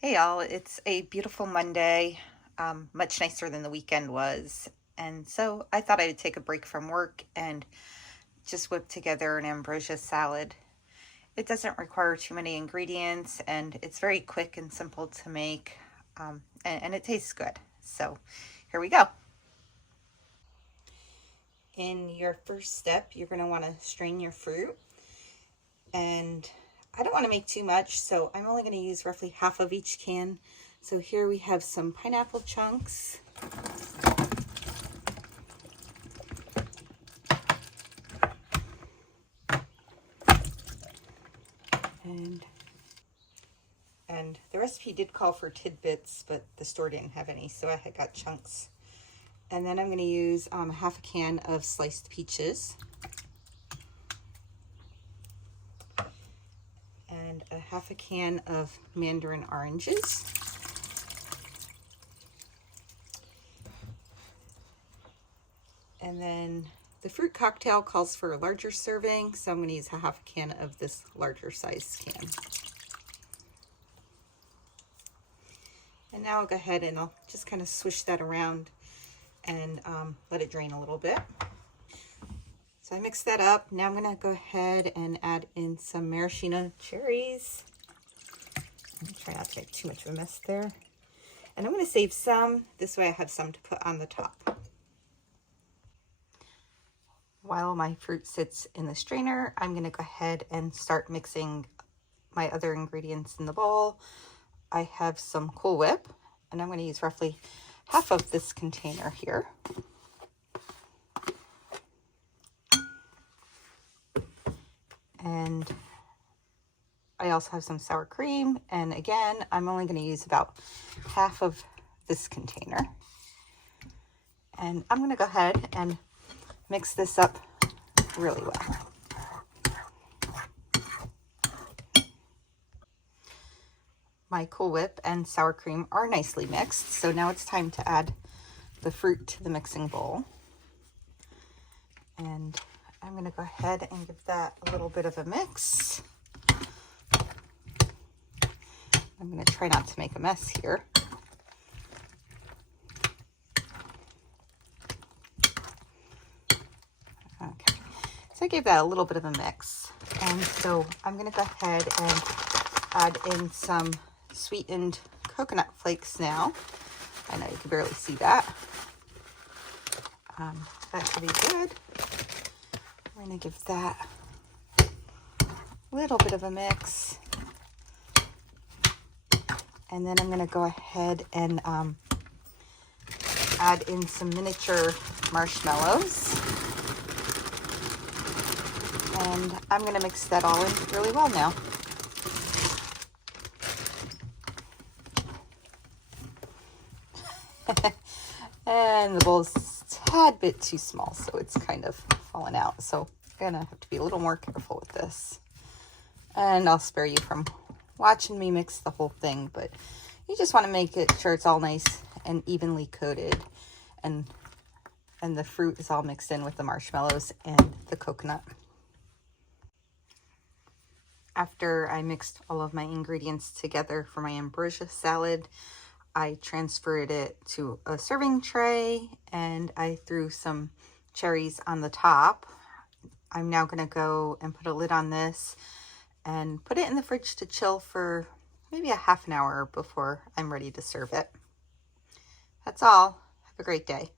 Hey y'all, it's a beautiful Monday, much nicer than the weekend was. And so I thought I would take a break from work and just whip together an ambrosia salad. It doesn't require too many ingredients and it's very quick and simple to make, and it tastes good. So here we go. In your first step, you're going to want to strain your fruit. And I don't want to make too much, so I'm only going to use roughly half of each can. So here we have some pineapple chunks. And the recipe did call for tidbits, but the store didn't have any, so I had got chunks. And then I'm going to use half a can of sliced peaches. And a half a can of mandarin oranges. And then the fruit cocktail calls for a larger serving, so I'm going to use a half a can of this larger size can. And now I'll go ahead and I'll just kind of swish that around and let it drain a little bit. So I mixed that up. Now I'm going to go ahead and add in some maraschino cherries. Try not to make too much of a mess there. And I'm going to save some. This way I have some to put on the top. While my fruit sits in the strainer, I'm going to go ahead and start mixing my other ingredients in the bowl. I have some Cool Whip, and I'm going to use roughly half of this container here. And I also have some sour cream, and again, I'm only going to use about half of this container. And I'm going to go ahead and mix this up really well. My Cool Whip and sour cream are nicely mixed, so now it's time to add the fruit to the mixing bowl. And I'm going to go ahead and give that a little bit of a mix. I'm going to try not to make a mess here. Okay, so I gave that a little bit of a mix. And so I'm going to go ahead and add in some sweetened coconut flakes now. I know you can barely see that. That should be good. We're going to give that a little bit of a mix. And then I'm going to go ahead and add in some miniature marshmallows. And I'm going to mix that all in really well now. And the bowl's a tad bit too small, so it's kind of fallen out. So I'm gonna have to be a little more careful with this. And I'll spare you from watching me mix the whole thing, but you just want to make sure it's all nice and evenly coated, and the fruit is all mixed in with the marshmallows and the coconut. After I mixed all of my ingredients together for my ambrosia salad, I transferred it to a serving tray and I threw some cherries on the top. I'm now going to go and put a lid on this and put it in the fridge to chill for maybe a half an hour before I'm ready to serve it. That's all. Have a great day.